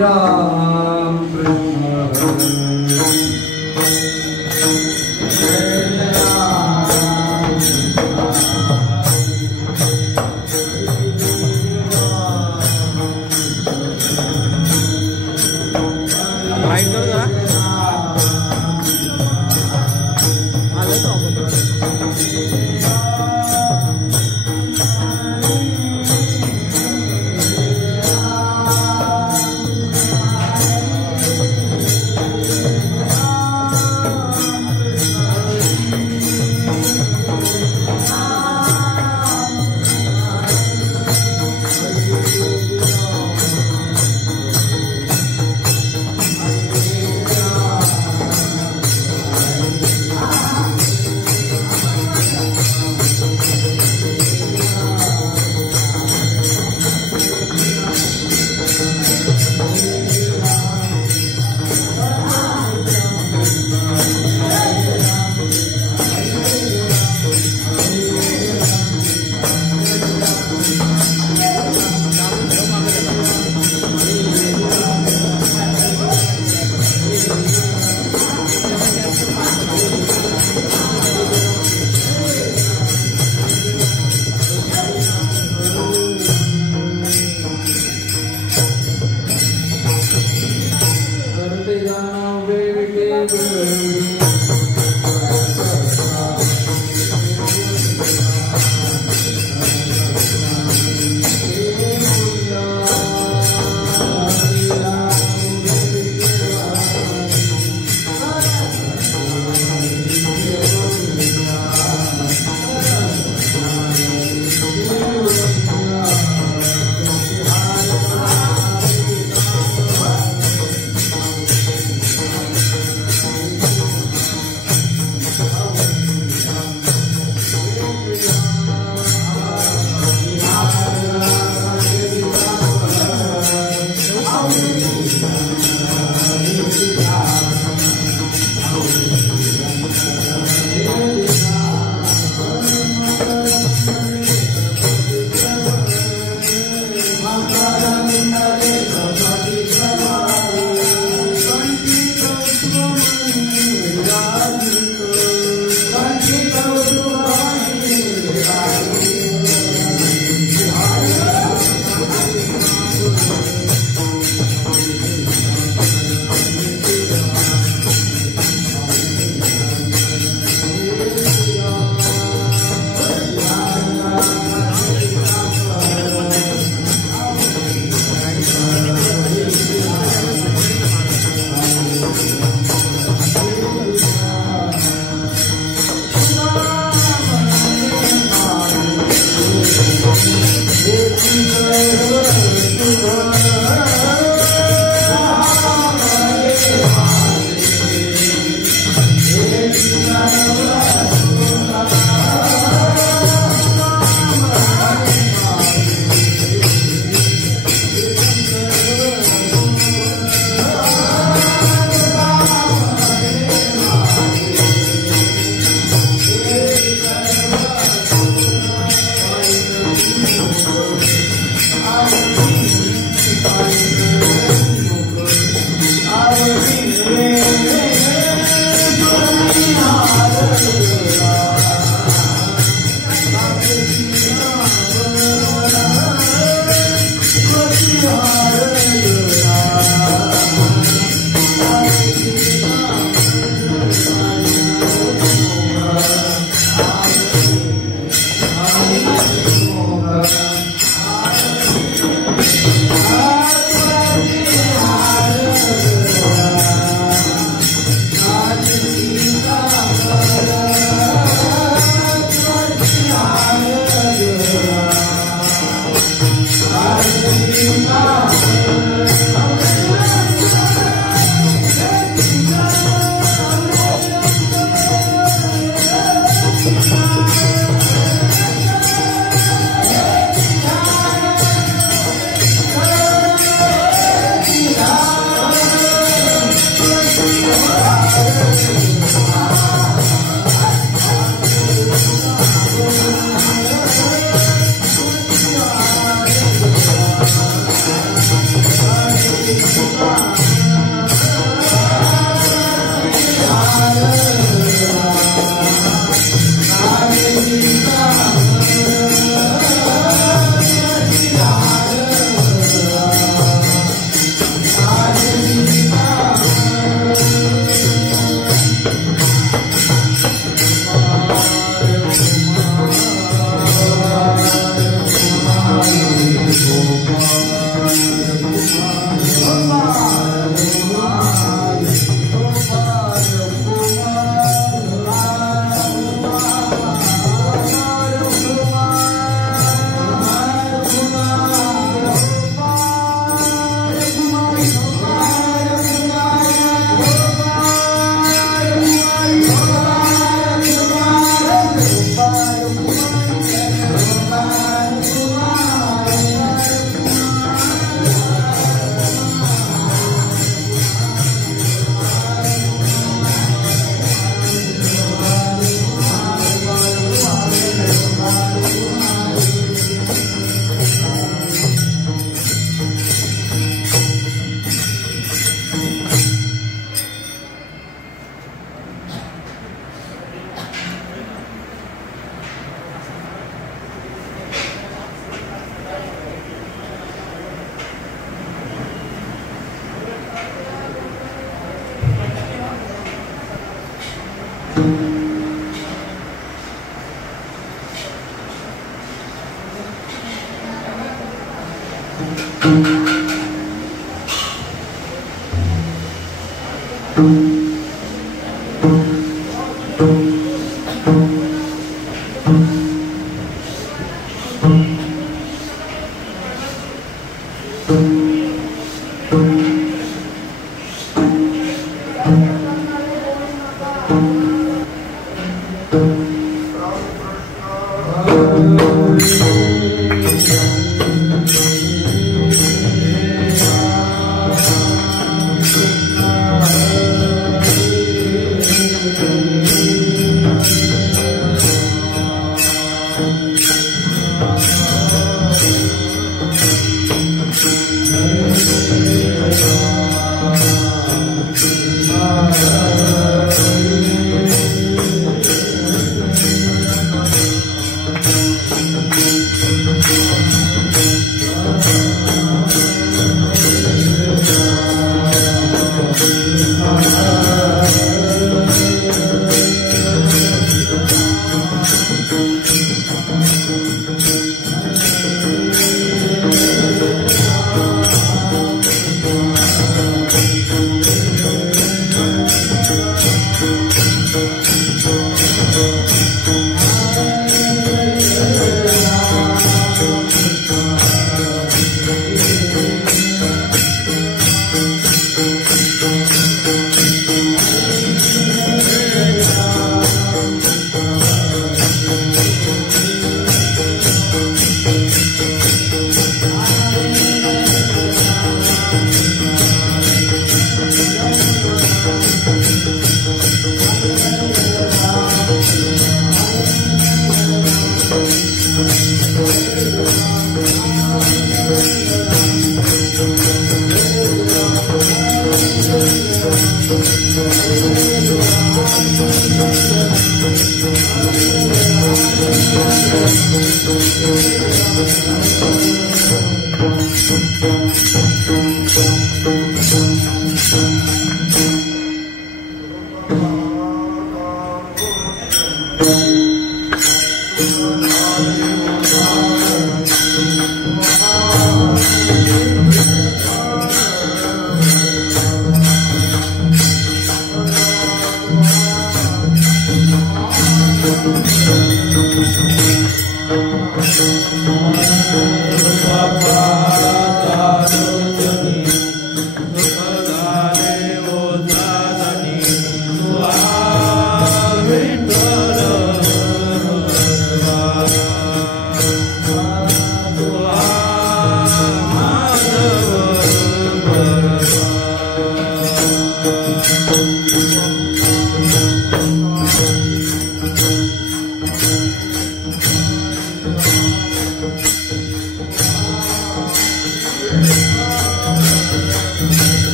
राम कृष्ण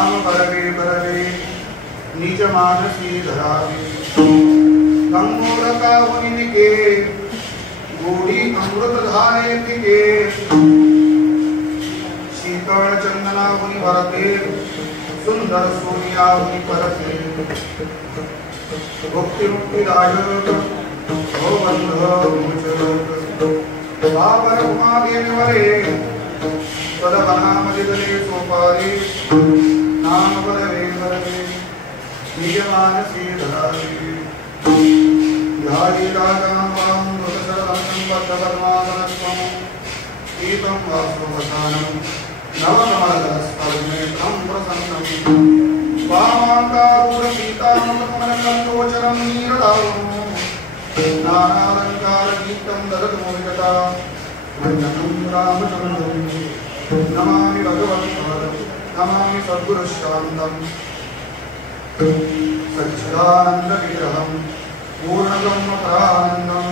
नाम बरवे बरवे निज मानसी धरावे गंगोरका मुनिके गोडी अमृत धारे तिके शीतल चंदना मुनि भरते सुंदर सोनिया मुनि परते भक्ति मुक्ति दायक हो बंध मुचरक बाबर उमा देवी वरे पद बनामदिदले सोपारे नाम बरवे बरवे निज मानसी धरावे ध्याये रागां मृतशरणं बद्धपद्मासनस्त्वं शीतं वासुवसानं नवकमलदलस्पर्शनेत्रं प्रसन्नं वामाङ्कारूढसीतामृतकमलकल्लोचनं नीरदावं नानालङ्कारगीतं ददतमोहितता वन्दनं रामचन्द्रं नमामि भगवत्पादं नमामि सद्गुरुशान्तं सच्चिदानन्दविग्रहं पूर्णब्रह्मपरानन्दम्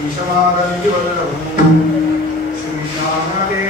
ईशमादन्दिवल्लभं श्रीश्यामदेवाचरणी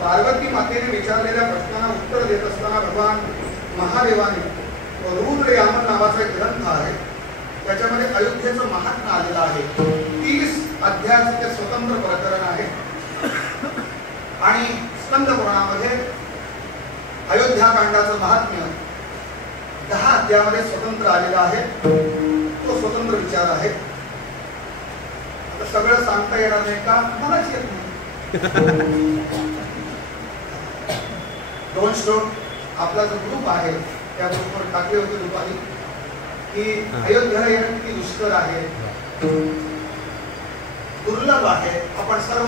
पार्वती मातेने विचारलेल्या प्रश्नांना उत्तर देत असताना भगवान महादेवाने रुद्र यामन नावाचा एक ग्रंथ आहे, त्याच्यामध्ये अयोध्येचं महात्म्य आलेलं आहे. 30 अध्यायाचे स्वतंत्र प्रकरण आहे. आणि स्कंद पुराणामध्ये अयोध्याकांडाचं महात्म्य 10 अध्यायामध्ये स्वतंत्र आलेला आहे. तो स्वतंत्र विचार आहे. आता सगळं सांगता येणार नाही का? मलाच येत नाही. 2 श्लोक आपला जो ग्रुप आहे त्या ग्रुपवर टाकले होते दुपारी की अयोध्येला येणं किती दुष्कर आहे, दुर्लभ आहे. आपण सर्व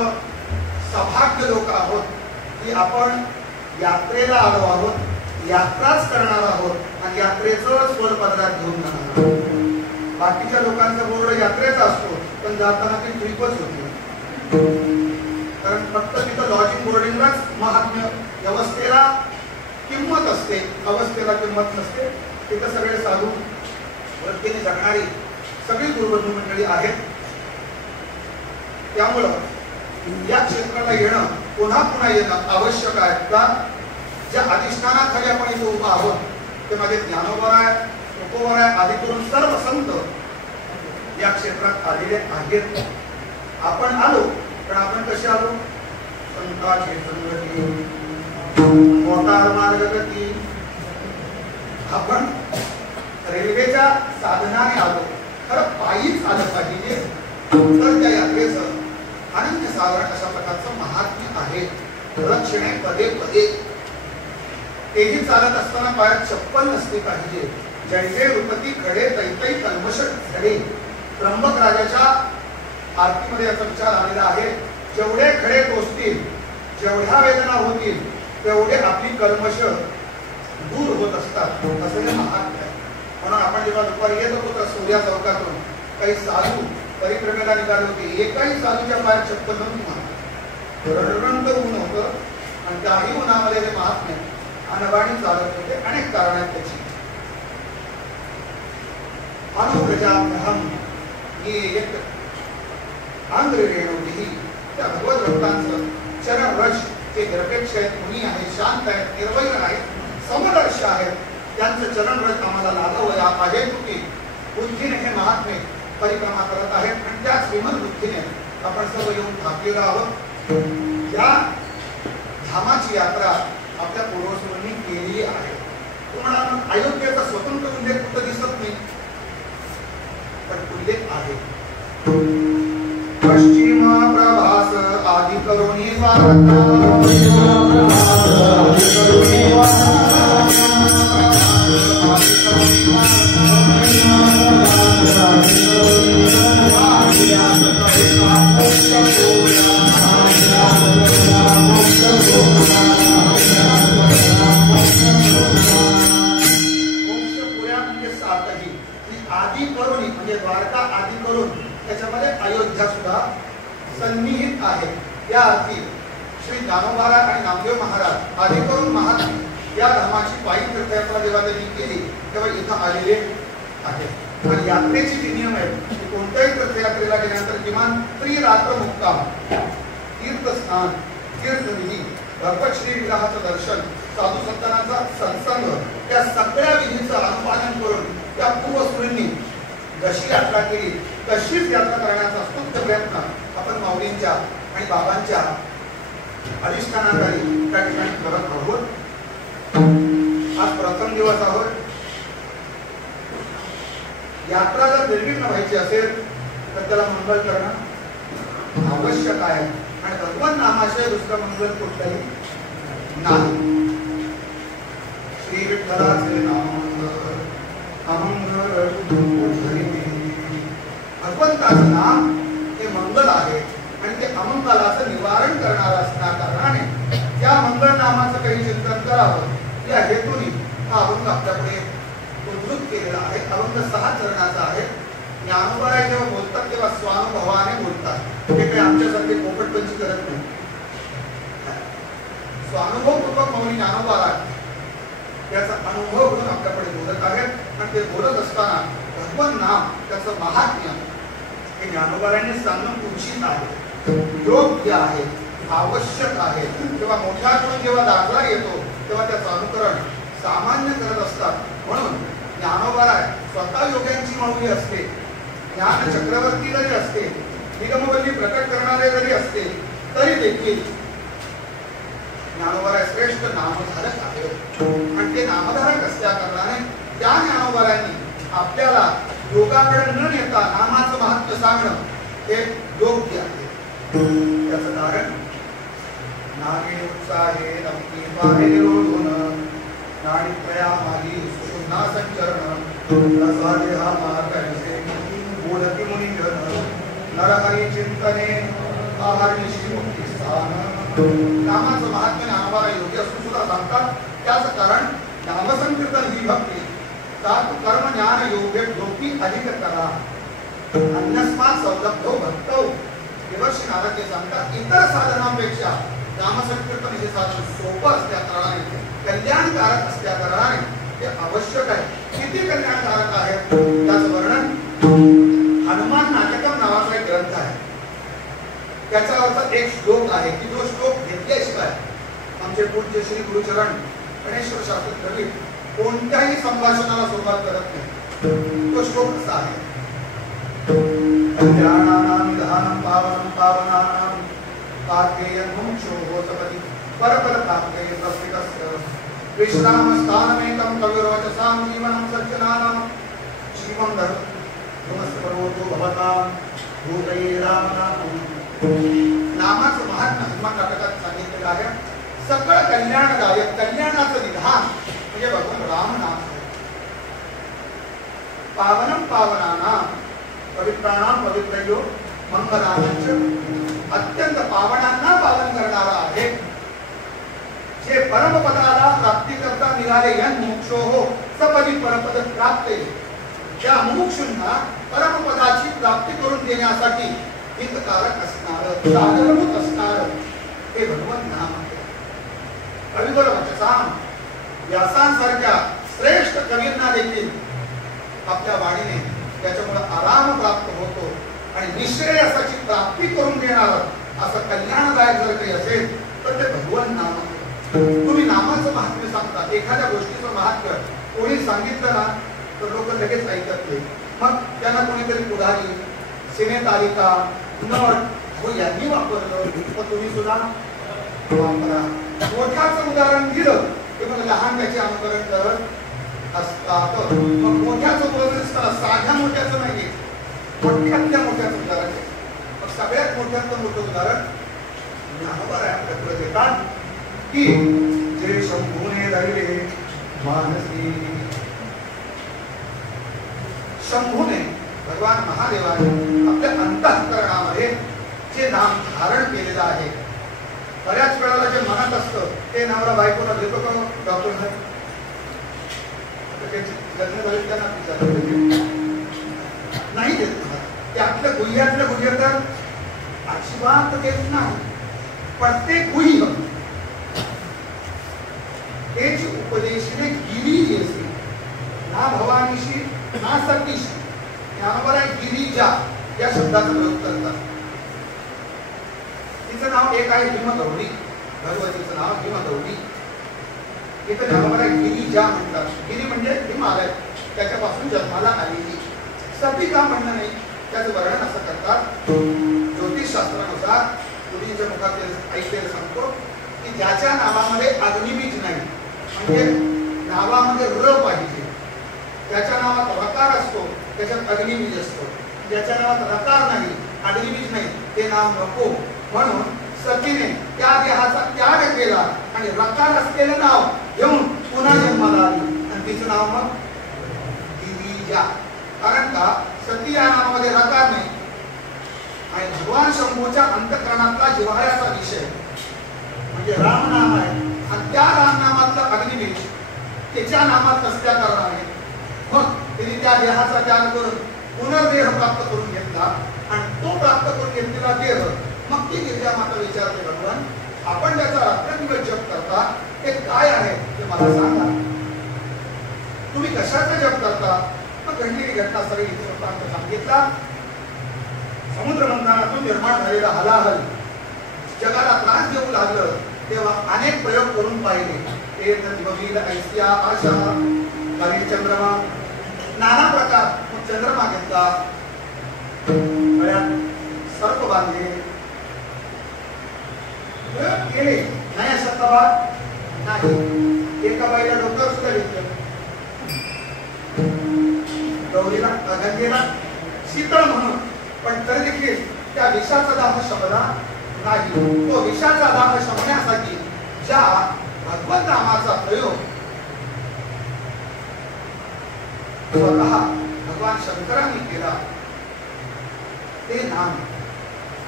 सौभाग्य लोक आहोत की आपण यात्रेला आलो आहोत, यात्राच करणार आहोत आणि यात्रेचं स्वरपदरात घेऊन जाणार आहोत. बाकीच्या लोकांचा बोर्ड यात्रेचा असतो पण जाताना ती ट्रिपच होती. कारण फक्त तिथं लॉजिंग बोर्डिंगलाच महात्म्य, व्यवस्थेला किंमत असते, अवस्थेला किंमत नसते. तिथं सगळे साधू वृत्तीने जगणारी सगळी गुरुबंधू मंडळी आहेत. त्यामुळं या क्षेत्राला येणं, पुन्हा पुन्हा येणं आवश्यक आहे. का ज्या अधिष्ठानाखाली आपण इथे उभा आहोत ते माझे ज्ञानोबर आहे, तुकोबर आहे, आदी करून सर्व संत या क्षेत्रात आलेले आहेत. आपण आलो पण आपण कसे आलो? संतांची संगती, मोटार मार्गगती. आपण रेल्वेच्या साधनाने आलो, खरं पायीच आलं पाहिजे. तर त्या यात्रेचं अनंत साधारण अशा प्रकारचं महात्म्य आहे. रक्षणे पदे पदे, तेही चालत असताना पायात चप्पल नसली पाहिजे. जैसे रूपती खडे तैतै कल्मश खडे. त्र्यंबक राजाच्या आरतीमध्ये याचा विचार आलेला आहे. जेवढे खडे टोचतील, जेवढ्या वेदना होतील, तेवढे आपली कल्मश दूर होत असतात. असं हे महात्म्य आहे. म्हणून आपण जेव्हा दुपारी येत होतो तर सूर्या चौकातून काही साधू परिक्रमेला निघाले होते. एकाही साधूच्या पायात चप्पल नव्हती. रडरंत ऊन होतं आणि त्याही उन्हामध्ये हे महात्म्य अनवाणी चालत होते. अनेक कारण आहेत त्याची. अनुप्रजाभ्यहम ही एक आंध्रेणुही त्या भगवत भक्तांचं चरणरज जे निरपेक्ष आहेत, मुनी आहेत, शांत आहेत, निर्वैर आहेत, समदर्श आहेत, त्यांचं चरणरज आम्हाला लागावं आहे. की बुद्धीने हे महात्मे परिक्रमा करत आहेत आणि त्याच विमल बुद्धीने आपण सर्व येऊन थांबलेलो आहोत. या धामाची यात्रा आपल्या पूर्वसूंनी केली आहे. तुम्हाला अयोध्येचा स्वतंत्र उल्लेख कुठं दिसत नाही, पण उल्लेख आहे. पश्चिम प्रभास आदि करुणी वार्ता, द्वारका आदि करून त्याच्यामध्ये अयोध्या सुद्धा सन्निहित आहे. या अर्थी श्री ज्ञानोबा आणि नामदेव महाराज आदि करून महात्मे या धामाची पायी तीर्थयात्रा जेव्हा त्यांनी केली तेव्हा इथं आलेले आहेत. आणि यात्रेची जी नियम आहे की कोणत्याही तीर्थयात्रेला गेल्यानंतर किमान त्रिरात्र मुक्काम, तीर्थस्नान, तीर्थविधी, भगवत श्री विग्रहाचं दर्शन, साधू संतांचा सत्संग, त्या सगळ्या विधीचं अनुपालन करून त्या पूर्वसूंनी जशी यात्रा केली तशीच यात्रा करण्याचा स्तुत्य प्रयत्न आपण माऊलींच्या आणि बाबांच्या अधिष्ठानाखाली त्या ठिकाणी करत आहोत. आज प्रथम दिवस आहोत. यात्रा जर निर्विघ्न व्हायची असेल तर त्याला मंगल करणं आवश्यक आहे आणि भगवान नामाशिवाय दुसरं मंगल कुठलंही नाही. श्री विठ्ठलाचे नाम अमंगल भगवंताचं नाम हे मंगल आहे आणि ते अमंगलाचं निवारण करणार असल्या कारणाने त्या मंगल नामाचं काही चिंतन करावं या हेतूने हा अभंग आपल्यापुढे उद्धृत केलेला आहे. अभंग 6 चरणाचा आहे. ज्ञानोबा जेव्हा बोलतात तेव्हा स्वानुभवाने बोलतात. हे काही आमच्यासारखे पोपटपंची करत नाही. स्वानुभवपूर्वक मौली ज्ञानोबा त्याचा अनुभव घेऊन आपल्याकडे बोलत आहेत आणि ते बोलत असताना भगवान नाम त्याचं महात्म्य हे ज्ञानोबारांनी सांगणं उचित आहे, योग्य आहे, आवश्यक आहे. तेव्हा मोठ्याकडून जेव्हा दाखला येतो तेव्हा त्याचं अनुकरण सामान्य करत असतात. म्हणून ज्ञानोबाराय स्वतः योग्यांची माऊली असते, ज्ञान चक्रवर्ती जरी असते, निगमवल्ली प्रकट करणारे जरी असते तरी देखील ज्ञानोबराय श्रेष्ठ नामधारक आहे आणि ते नामधारक असल्या कारणाने त्या ज्ञानोबरायांनी आपल्याला योगाकडे न नेता नामाचं महत्त्व सांगणं हे योग्य आहे. त्याचं कारण नामे उत्साहे नमकी बाहेरोधून नाडी प्रयामाली सुषुम्ना संचरण रसादे हा मार्गसे बोधती मुनिजन नरहरी चिंतने आहारनिशी मुक्ती स्थान. नामाचं महात्म्य नामाला योग्य असून सुद्धा सांगतात. त्याचं कारण नामसंकीर्तन ही भक्ती ताप कर्म ज्ञान योग्य डोकी अधिक करा अन्यस्मात् सौलभ्यो भक्तौ. देवर्षी नारद सांगतात इतर साधनांपेक्षा नामसंकीर्तन हे साधन सोपं असल्या कारणाने कल्याणकारक असल्या कारणाने ते आवश्यक आहे. किती कल्याणकारक आहे त्याचं वर्णन हनुमान नाटकम नावाचा एक ग्रंथ आहे. त्याच्यावरचा एक श्लोक आहे की जो श्लोक घेतल्याशिवाय आमचे पूज्य श्री गुरुचरण गणेश्वर शास्त्री कवी कोणत्याही संभाषणाला सुरुवात करत नाही. तो श्लोक कसा आहे कल्याणानां विधानं पावनं पावनानां पार्थेयं मुमुक्षोः सपदि परपदप्राप्ते प्रस्थितस्य विश्रामस्थानमेकं कविर्वचसां जीवनं सज्जनानां शिवं धर्मस्य पर्वतो भवतां भूतये रामनामं. नामाचं महात्म्य हनुमान नाटकात सांगितलेलं आहे. सकळ कल्याणदायक कल्याणाचं विधान म्हणजे भगवान राम नाम आहे. पावनं पावनानां पवित्राणां पवित्रयो मंगलानांच अत्यंत पावनांना पावन करणारा आहे. जे परमपदाला प्राप्ती करता निघाले यन मोक्षोः सपदि परमपद प्राप्ते. त्या मुमुक्षूंना परमपदाची प्राप्ती करून देण्यासाठी हितकारक असणार साधनभूत असणार हे भगवान नाम आहे. कविवर वचसां व्यासांसारख्या श्रेष्ठ कवींना देखील आपल्या वाणीने त्याच्यामुळे आराम प्राप्त होतो आणि निश्रेयसाची प्राप्ती करून देणार असं कल्याणदायक जर काही असेल तर ते भगवान नाम आहे. तुम्ही नामाचं महात्म्य सांगता. एखाद्या गोष्टीचं महात्म्य कोणी सांगितलं ना तर लोक लगेच ऐकत नाही. मग त्यांना कोणीतरी पुढारी सिनेतालिका नट हो यांनी वापरलं तर तुम्ही सुद्धा वापरा. मोठ्याचं उदाहरण दिलं की मग लहान त्याचे अनुकरण करत असतात. मग मोठ्याचं उदाहरण साध्या मोठ्याचं नाही मोठ्यातल्या मोठ्याचं उदाहरण आहे. मग सगळ्यात मोठ्यातलं मोठं उदाहरण ज्ञानोबा आपल्याकडे देतात की जे शंभूने धरले मानसी. शंभूने भगवान महादेवाने आपल्या अंतःकरणामध्ये जे नाम धारण केलेलं आहे. बऱ्याच वेळेला जे मनात असतं ते नवरा बायकोला देतो का डॉक्टर लग्न झाले त्यांना नाही देत. ते आपल्या गुह्यातल्या गुह्यात अजिबात देत नाही. प्रत्येक गुह्य तेच उपदेशने गिरी असे ना भवानीशी ना सतीशी. ज्ञानोबराय गिरिजा या शब्दाचा प्रयोग करतात. तिचं नाव एक आहे हिमगौरी. भगवतीचं नाव हिमगौरी. इथं ज्ञानोबराय गिरिजा म्हणतात. गिरी म्हणजे हिमालय त्याच्यापासून जन्माला आलेली. सती का म्हणणं नाही त्याचं वर्णन असं करतात. ज्योतिषशास्त्रानुसार मुलींच्या मुखात ऐकलेलं सांगतो की ज्याच्या नावामध्ये अग्निबीज नाही म्हणजे नावामध्ये र पाहिजे. त्याच्या नावात रकार असतो त्याच्यात अग्निबीज असतो. ज्याच्या नावात रकार नाही अग्निबीज नाही ते नाव नको म्हणून सतीने त्या देहाचा त्याग केला आणि रकार असलेलं नाव घेऊन पुन्हा जन्माला आली आणि तिचं नाव मग गिरिजा. कारण का सती या नावामध्ये रकार नाही आणि भगवान शंभूच्या अंतःकरणातला जिव्हाळ्याचा विषय म्हणजे राम नाम आहे आणि त्या राम नामातला अग्निबीज त्याच्या नामात नसल्या कारणाने मग तिने त्या देहाचा त्याग करून पुनर्देह प्राप्त करून घेतला आणि तो प्राप्त करून घेतलेला देह मग ती गिरिजा माता विचारते भगवान आपण त्याचा रात्रंदिवस जप करता ते काय आहे ते मला सांगा. तुम्ही कशाचा जप करता. मग घडलेली घटना सगळी वृत्तांत सांगितला. समुद्र मंथनातून निर्माण झालेला हलाहल जगाला त्रास देऊ लागलं तेव्हा अनेक प्रयोग करून पाहिले. ते नदीमधील ऐसिया आशा काही चंद्रमा नाना प्रकार. मग चंद्रमा घेतला गळ्यात सर्प बांधले केले नाही अशा बात नाही. एका बाईला डोक्यावर सुद्धा घेतलं, गौरीला गंगेला शीतळ म्हणून, पण तरी देखील त्या विषाचा दाह शमला नाही. तो विषाचा दाह शमण्यासाठी ज्या भगवत नामाचा प्रयोग स्वतः भगवान शंकरांनी केला, ते नाम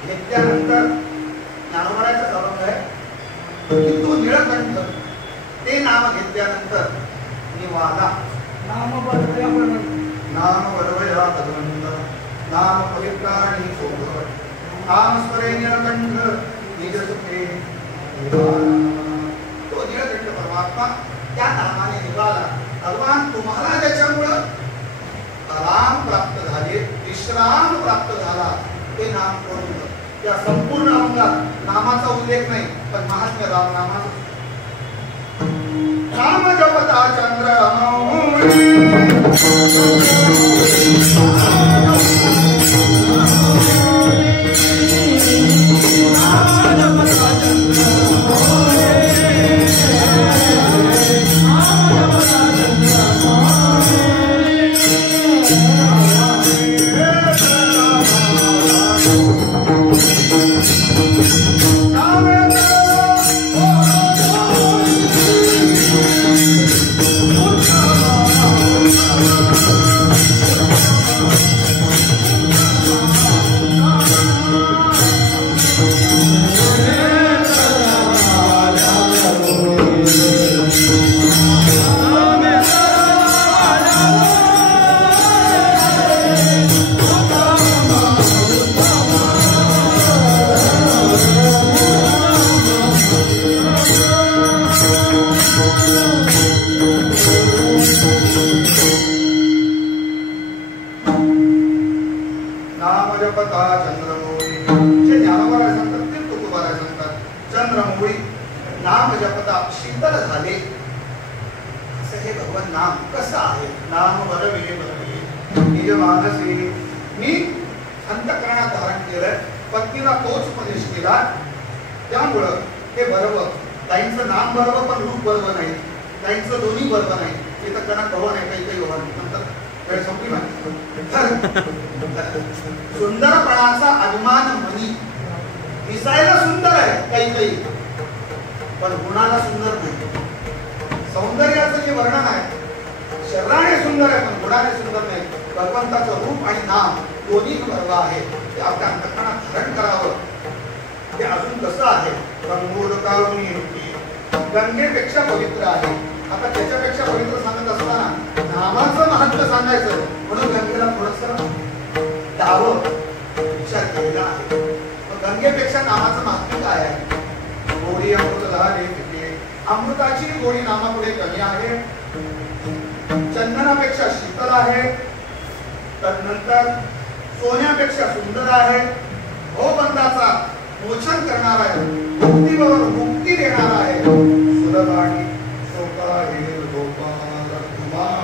घेतल्यानंतर ज्ञानोबराचा जबाब आहे की तो निळकंठ ते नाम घेतल्यानंतर निवाला नाम बरवया भगवंत नाम पवित्राणी शोभ नाम स्मरे निळकंठ निज सुखे तो निळकंठ परमात्मा त्या नामाने निवाला. भगवान तुम्हाला ज्याच्यामुळं आराम प्राप्त झाले, विश्राम प्राप्त झाला, ते नाम करून त्या संपूर्ण अंगात नामाचा उल्लेख नाही, पण महात्म्य राम नामाचा नाम जपता चंद्र सुंदरपणाचा अभिमान म्हणी. दिसायला सुंदर आहे काही काही, पण गुणाला सुंदर नाही. सौंदर्याचं जे वर्णन आहे शरीराने सुंदर आहे, पण गुणाने सुंदर नाही. भगवंताचं रूप आणि नाम दोन्ही वर्ग आहे, ते आपल्या अंतःकरणात धारण करावं. ते अजून कसं आहे, गंगेपेक्षा पवित्र आहे. आता त्याच्यापेक्षा पवित्र सांगत असताना नामाचं महत्व सांगायचं म्हणून गंगेला थोडंसं दावं विचार केलेला आहे. गंगेपेक्षा नामाचं महत्व काय आहे? गोडी अमृत झाले तिथे, अमृताची गोडी नामापुढे कमी आहे. चंदनापेक्षा शीतल आहे, तदनंतर सोन्यापेक्षा सुंदर आहे. भवबंधाचा मोचन करणार आहे, मुक्तीवर मुक्ती देणार आहे. सुलभ आणि सोपा हे गोपाल कुमार.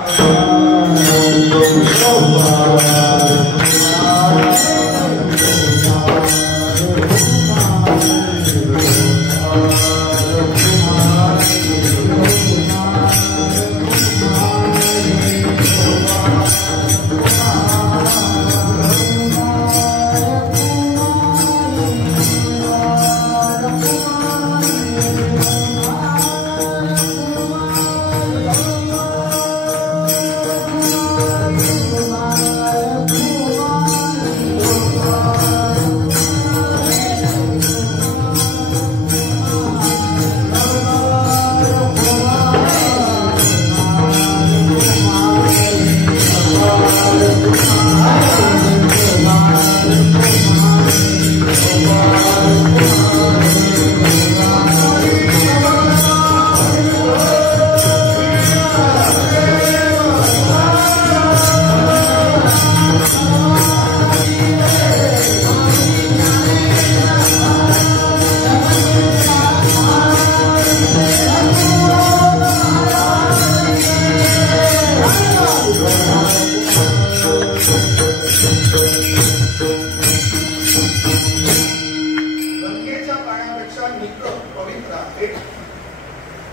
पवित्र आहे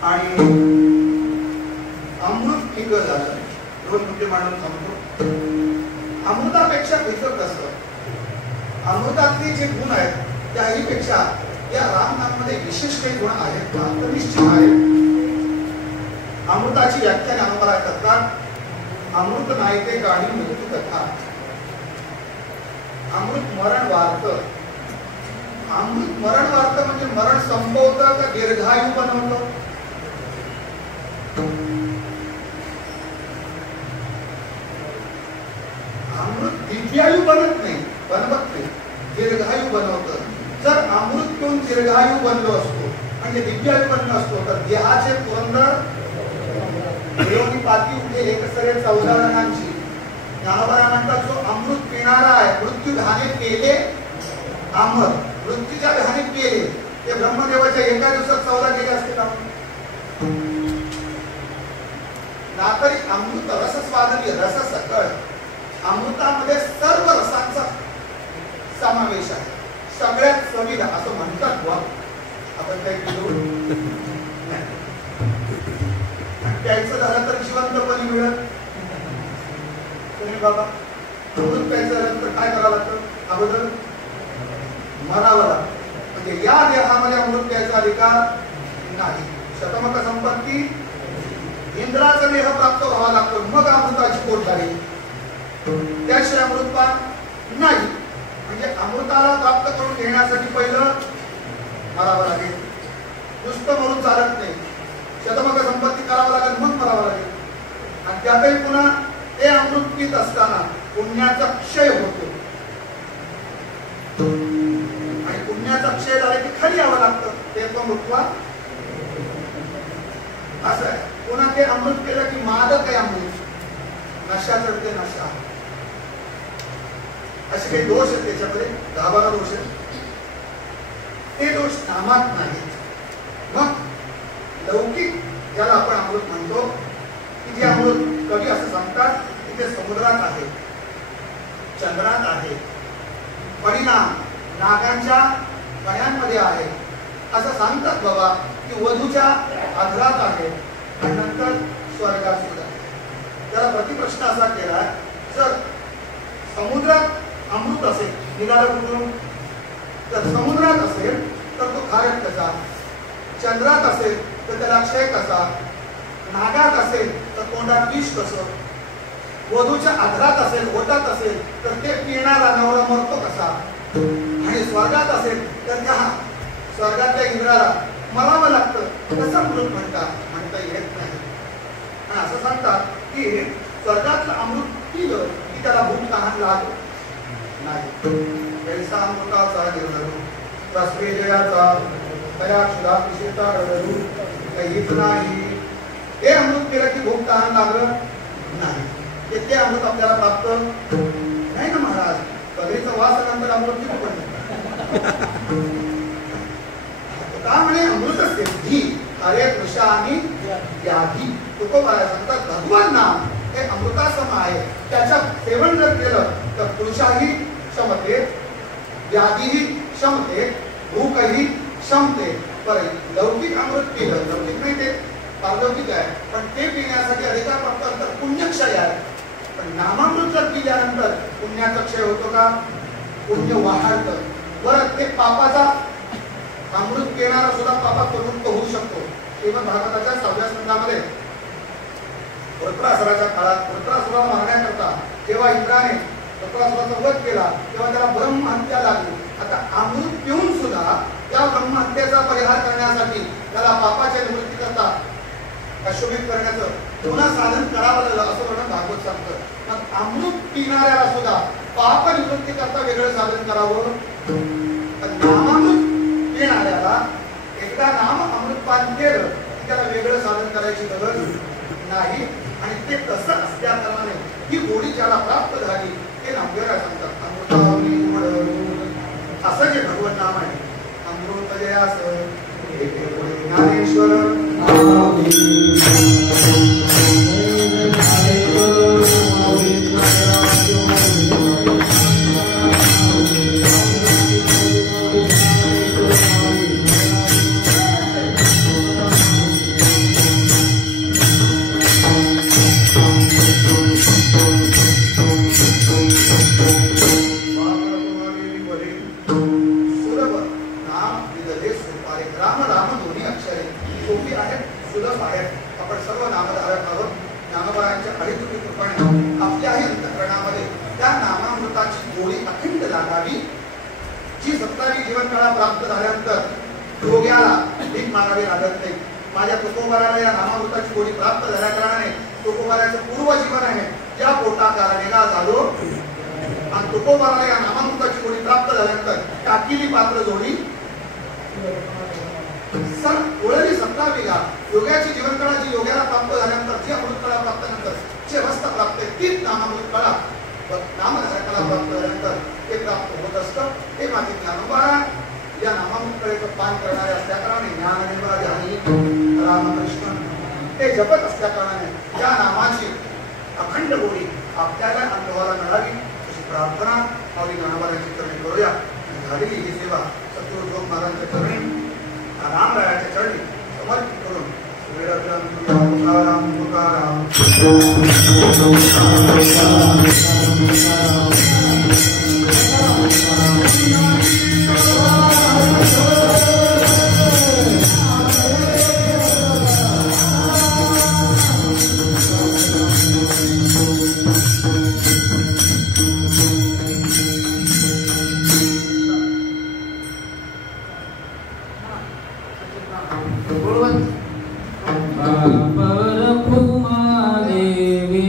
आणि अमृत पिकं झालं. दोन मुद्दे मांडून सांगतो. अमृतापेक्षा पिकं कसं? अमृतातले जे गुण आहेत त्याही पेक्षा या रामनाममध्ये विशेष काही गुण आहेत का? तर निश्चित आहेत. अमृताची व्याख्या ज्ञानोबा करतात. अमृत नायते गाणी मृत्यू कथा. अमृत मरण वार्त. अमृत मरण वार्त म्हणजे मरण संपवतं का दीर्घायू बनवतं? अमृत दिव्यायू बनत नाही, बनवत नाही, दीर्घायू बनवतं. जर अमृत पिऊन दीर्घायू बनलो असतो म्हणजे दिव्यायू बनलो असतो तर देहाचे पुरंदर देवनी पाती उठे एकसरे 14 जणांची. ज्ञानोबा म्हणतात जो अमृत पिणारा आहे मृत्यू घाणे केले अमर. मृत्यूच्या घाणे केले ते ब्रह्मदेवाच्या एका दिवसात 14 गेले असते का? ना तरी अमृत रसस्वादनीय रस सकळ. अमृतामध्ये सर्व रसांचा समावेश आहे. सगळ्यात चवीला असं म्हणतात बुवा. आपण काही पिलो प्यायचं झालं तर जिवंतपणी मिळत. तुम्ही बाबा अमृत प्यायचं झालं तर काय करावं लागतं? अगोदर मरावं लागतं. म्हणजे या देहामध्ये अमृत प्यायचा अधिकार नाही. शतमक संपत्ती इंद्राचा देह प्राप्त व्हावा लागतो मग अमृताची पोट झाली. त्याशिवाय अमृतपान नाही. म्हणजे अमृताला प्राप्त करून घेण्यासाठी पहिलं मरावं लागेल. नुसतं मरून चालत नाही. शतमक संपत्ती करावं लागेल मग मरावं लागेल. आणि त्यातही पुन्हा ते अमृत पित असताना पुण्याचा क्षय होतो आणि पुण्याचा क्षय झाला की खाली यावं लागतं. ते पण मृत्वा असं आहे. पुन्हा ते अमृत केलं की मादक आहे अमृत. नशा चढते नशा. असे काही दोष आहेत त्याच्यामध्ये. 10-12 दोष आहेत. ते दोष नामात नाहीत. मग लौकिक ज्याला आपण अमृत म्हणतो की जे अमृत कवी असं सांगतात की ते समुद्रात आहे, चंद्रात आहे, परिणाम नागांच्या कण्यांमध्ये आहे असं सांगतात बाबा. की वधूच्या आधारात आहे आणि नंतर स्वर्गात सुद्धा. त्याला प्रतिप्रश्न असा केला जर समुद्रात अमृत असेल निघाला कुठून? तर समुद्रात असेल तर तो खारट कसा? चंद्रात असेल तर त्याला क्षय कसा? नागात असेल तर तोंडात विष कसं? वधूच्या आधारात असेल ओटात असेल तर ते पिणारा नवरा मरतो कसा? आणि स्वर्गात असेल तर त्या स्वर्गातल्या इंद्राला मरावं लागतं. कसं अमृत म्हणता येत नाही. आणि असं सांगतात की स्वर्गातलं अमृत पिलं की त्याला भूक तहान लागत नाही. पैसा अमृताचा निर्णय रसवेजयाचा तया क्षुधा पिशेचा रडू काहीच नाही. हे अमृत केलं की भूक तहान लागत नाही. ते अमृत आपल्याला प्राप्त नाही ना महाराज. पदरीचा वास नंतर अमृत किती पण का म्हणे अमृत सिद्धी अरे नशा आणि व्याधी. तुकोबारा सांगतात भगवान नाम हे अमृतासम आहे. त्याच्या सेवन जर केलं तर पुरुषाही क्षमते, व्याधीही क्षमते, भूकही क्षमते. बरं लौकिक अमृत पिलं, लौकिक नाही ते पारलौकिक आहे पण ते पिण्यासाठी अधिकार प्राप्त तर पुण्यक्षय आहे. पण नामामृत जर पिल्यानंतर पुण्याचा क्षय होतो का? पुण्य वाढतं. बरं ते पापाचा अमृत पिणारा सुद्धा पापात प्रवृत्त होऊ शकतो. श्रीमद भागवताच्या 6व्या स्कंदामध्ये वृत्रासुराच्या काळात वृत्रासुराला मारण्याकरता जेव्हा इंद्राने वृत्रासुराचा वध केला तेव्हा त्याला ब्रह्महत्या लागली. आता अमृत पिऊन सुद्धा त्या ब्रह्महत्येचा परिहार करण्यासाठी त्याला पापाच्या निवृत्ती करता अशोभित करण्याचं पुन्हा साधन करावं लागलं असं वर्णन भागवत सांगतं. मग अमृत पिणाऱ्याला सुद्धा पाप निवृत्ती करता वेगळं साधन करावं. नामामृत पिणाऱ्याला एकदा नाम अमृतपान केलं की त्याला वेगळं साधन करायची गरज नाही. आणि ते तसं असल्या कारणाने ही गोडी ज्याला प्राप्त झाली ते नामदेवराय सांगतात असं जे भगवत नाम आहे अमृत जयास ज्ञानेश्वर करावी लागत नाही. माझ्या तुकोबाराला या नामामृताची गोडी प्राप्त झाल्या कारणाने तुकोबाराचं पूर्व जीवन आहे या पोटा कारणेगा झालो आणि तुकोबाराला या नामामृताची गोडी प्राप्त झाल्यानंतर टाकीली पात्र जोडी सर ओळखली सत्ता वेगा योगाची जीवनकळा जी योगाला प्राप्त झाल्यानंतर जी अमृतकळा प्राप्त नंतर जी अवस्था प्राप्त आहे तीच नामामृत कळा नामकला प्राप्त झाल्यानंतर ते प्राप्त होत असतं. हे माझे ज्ञानोबा या नामामृत कळेचं पान करणारे असल्या कारणाने ज्ञानदेवा ध्यानी रामकृष्ण ते जपत असल्या कारणाने या नामाची अखंड गोडी आपल्याला अनुभवाला मिळावी अशी प्रार्थना आम्ही ज्ञानोबाची चरणी करूया. झालेली ही सेवा सद्गुरू जोग महाराजांच्या चरणी रामरायाच्या चरणी समर्पित करून देवी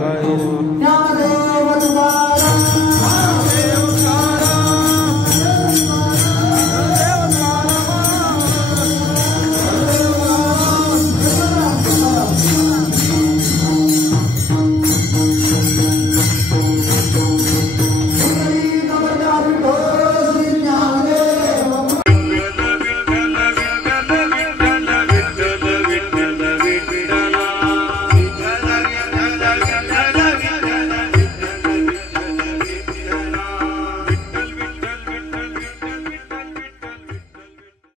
Bye.